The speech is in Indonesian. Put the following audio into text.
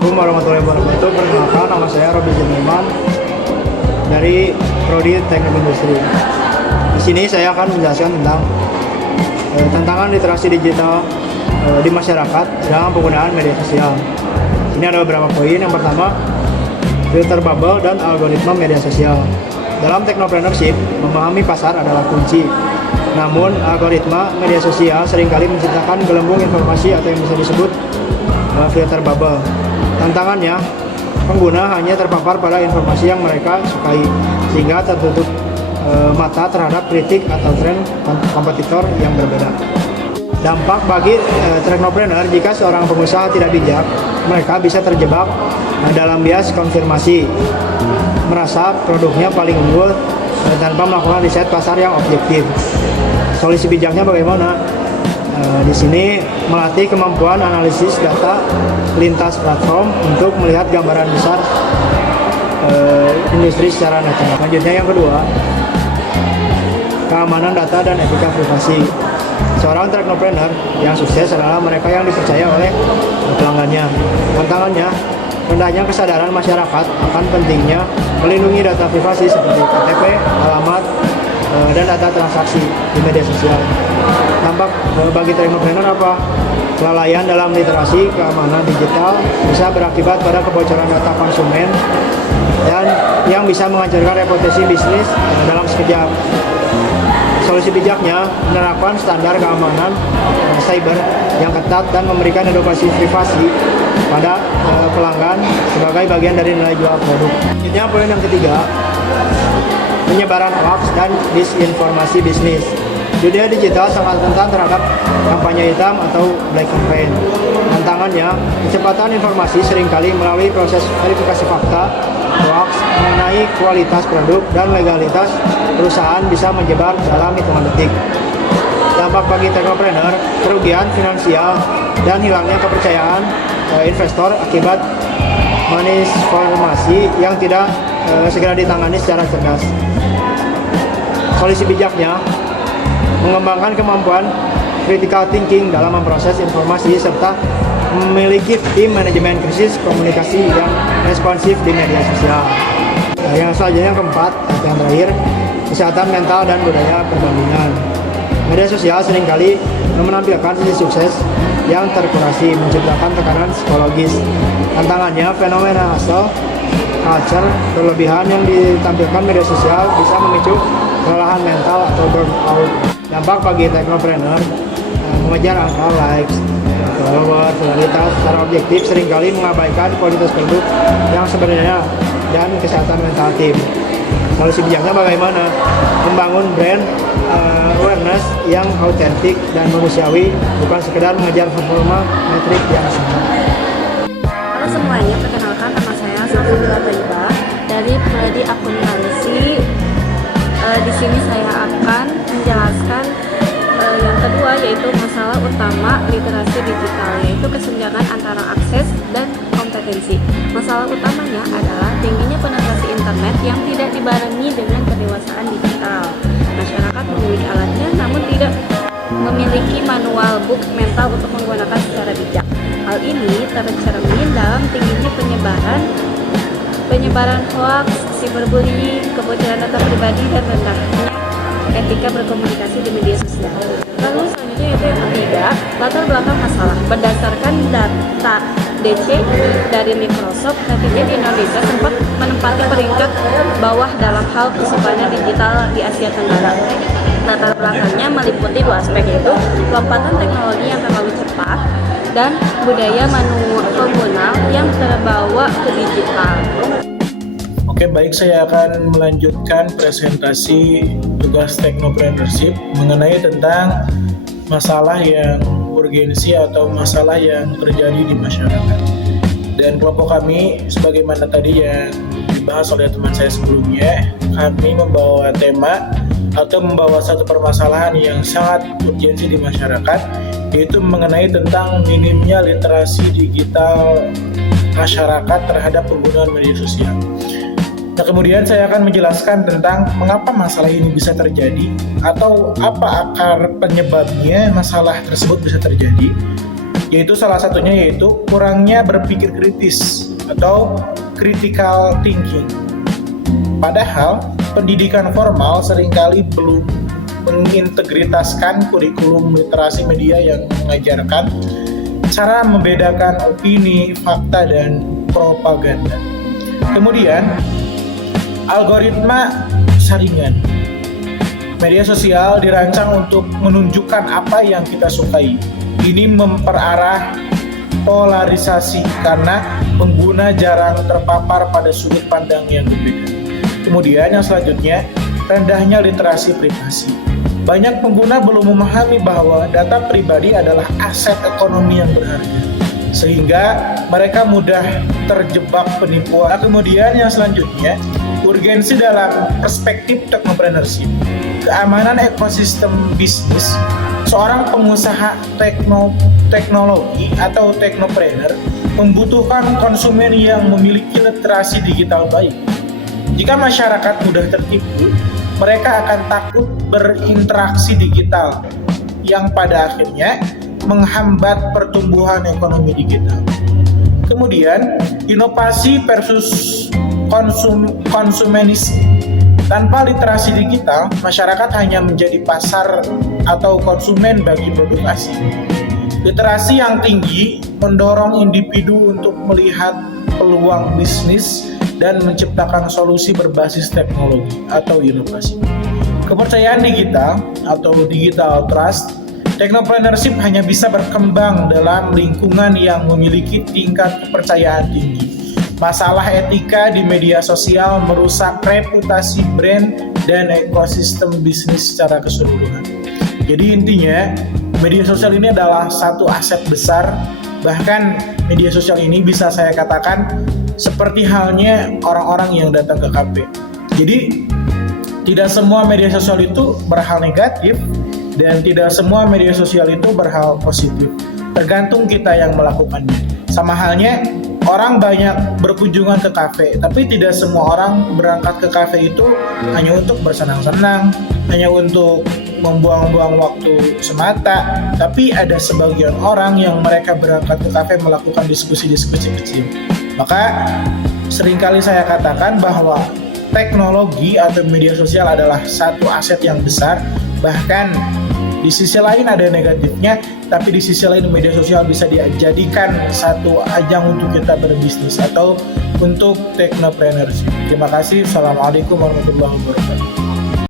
Assalamualaikum warahmatullahi wabarakatuh. Perkenalkan, nama saya Robi Zimmerman dari Prodi Teknik Industri. Di sini saya akan menjelaskan tentang tantangan literasi digital di masyarakat dalam penggunaan media sosial. Ini ada beberapa poin. Yang pertama, filter bubble dan algoritma media sosial. Dalam technopreneurship, memahami pasar adalah kunci. Namun, algoritma media sosial seringkali menciptakan gelembung informasi atau yang bisa disebut filter bubble. Tantangannya, pengguna hanya terpapar pada informasi yang mereka sukai, sehingga tertutup mata terhadap kritik atau tren kompetitor yang berbeda. Dampak bagi technopreneur, jika seorang pengusaha tidak bijak, mereka bisa terjebak dalam bias konfirmasi, merasa produknya paling unggul tanpa melakukan riset pasar yang objektif. Solusi bijaknya bagaimana? Di sini melatih kemampuan analisis data lintas platform untuk melihat gambaran besar industri secara netral. Selanjutnya yang kedua, keamanan data dan etika privasi. Seorang technopreneur yang sukses adalah mereka yang dipercaya oleh pelanggannya. Tantangannya, rendahnya kesadaran masyarakat akan pentingnya melindungi data privasi seperti KTP, alamat, dan data transaksi di media sosial. Dampak bagi technopreneur apa? Kelalaian dalam literasi keamanan digital bisa berakibat pada kebocoran data konsumen dan yang bisa menghancurkan reputasi bisnis dalam sekejap. Solusi bijaknya menerapkan standar keamanan cyber yang ketat dan memberikan edukasi privasi pada pelanggan sebagai bagian dari nilai jual produk. Selanjutnya poin yang ketiga, penyebaran hoax dan disinformasi bisnis. Dunia digital sangat rentan terhadap kampanye hitam atau black campaign. Tantangannya, kecepatan informasi seringkali melalui proses verifikasi fakta, hoax mengenai kualitas produk dan legalitas perusahaan bisa menyebar dalam hitungan detik. Dampak bagi technopreneur, kerugian finansial dan hilangnya kepercayaan investor akibat misinformasi yang tidak segera ditangani secara cerdas. Solusi bijaknya, mengembangkan kemampuan critical thinking dalam memproses informasi serta memiliki tim manajemen krisis komunikasi yang responsif di media sosial. Yang selanjutnya yang keempat, yang terakhir, kesehatan mental dan budaya perbandingan. Media sosial seringkali menampilkan sisi sukses yang terkurasi, menciptakan tekanan psikologis. Tantangannya, fenomena hustle culture berlebihan yang ditampilkan media sosial bisa memicu kelelahan mental atau burnout. Dampak bagi technopreneur, mengejar angka likes, follower, popularitas secara objektif seringkali mengabaikan kualitas produk yang sebenarnya dan kesehatan mental tim. Solusi bijaknya bagaimana? Membangun brand awareness yang autentik dan manusiawi, bukan sekedar mengejar performa metrik yang sama. Halo semuanya, perkenalkan nama saya Safira Taiba dari Prodi Akuntansi. Di sini saya akan menjelaskan yang kedua, yaitu masalah utama literasi digital, yaitu kesenjangan antara akses dan kompetensi. Masalah utamanya adalah tingginya penetrasi internet yang tidak dibarengi dengan kedewasaan digital. Masyarakat memiliki alatnya namun tidak memiliki manual book mental untuk menggunakan secara bijak. Hal ini tercermin dalam tingginya penyebaran hoax, cyberbullying, kebocoran data pribadi, dan rendahnya etika berkomunikasi di media sosial. Lalu selanjutnya yaitu yang ketiga, latar belakang masalah. Berdasarkan data DC dari Microsoft, netizen di Indonesia sempat menempati peringkat bawah dalam hal kesukaran digital di Asia Tenggara. Latar belakangnya meliputi dua aspek, yaitu lompatan teknologi yang terlalu cepat dan budaya manual komunal yang terbawa ke digital. Oke, baik, saya akan melanjutkan presentasi tugas technopreneurship mengenai tentang masalah yang urgensi atau masalah yang terjadi di masyarakat. Dan kelompok kami, sebagaimana tadi yang dibahas oleh teman saya sebelumnya, kami membawa tema atau membawa satu permasalahan yang sangat urgensi di masyarakat, yaitu mengenai tentang minimnya literasi digital masyarakat terhadap penggunaan media sosial. Nah, kemudian saya akan menjelaskan tentang mengapa masalah ini bisa terjadi atau apa akar penyebabnya masalah tersebut bisa terjadi. yaitu salah satunya yaitu kurangnya berpikir kritis atau critical thinking. Padahal pendidikan formal seringkali belum mengintegritaskan kurikulum literasi media yang mengajarkan cara membedakan opini, fakta, dan propaganda. Kemudian, algoritma saringan. Media sosial dirancang untuk menunjukkan apa yang kita sukai. Ini memperarah polarisasi karena pengguna jarang terpapar pada sudut pandang yang berbeda. Kemudian yang selanjutnya, rendahnya literasi privasi. Banyak pengguna belum memahami bahwa data pribadi adalah aset ekonomi yang berharga, sehingga mereka mudah terjebak penipuan. Kemudian yang selanjutnya, urgensi dalam perspektif technopreneurship. Keamanan ekosistem bisnis. Seorang pengusaha teknologi atau technopreneur membutuhkan konsumen yang memiliki literasi digital baik. Jika masyarakat mudah tertipu, mereka akan takut berinteraksi digital yang pada akhirnya menghambat pertumbuhan ekonomi digital. Kemudian, inovasi versus konsumenisme. Tanpa literasi digital, masyarakat hanya menjadi pasar atau konsumen bagi produk asing. Literasi yang tinggi mendorong individu untuk melihat peluang bisnis dan menciptakan solusi berbasis teknologi atau inovasi. Kepercayaan digital atau digital trust, technopreneurship hanya bisa berkembang dalam lingkungan yang memiliki tingkat kepercayaan tinggi. Masalah etika di media sosial merusak reputasi brand dan ekosistem bisnis secara keseluruhan. Jadi intinya, media sosial ini adalah satu aset besar. Bahkan media sosial ini bisa saya katakan seperti halnya orang-orang yang datang ke kafe. Jadi tidak semua media sosial itu berhal negatif dan tidak semua media sosial itu berhal positif. Tergantung kita yang melakukannya. Sama halnya orang banyak berkunjungan ke kafe, tapi tidak semua orang berangkat ke kafe itu hanya untuk bersenang-senang, hanya untuk membuang-buang waktu semata. Tapi ada sebagian orang yang mereka berangkat ke kafe melakukan diskusi-diskusi kecil. Maka seringkali saya katakan bahwa teknologi atau media sosial adalah satu aset yang besar. Bahkan di sisi lain ada negatifnya, tapi di sisi lain media sosial bisa dijadikan satu ajang untuk kita berbisnis atau untuk technopreneurship. Terima kasih. Assalamualaikum warahmatullahi wabarakatuh.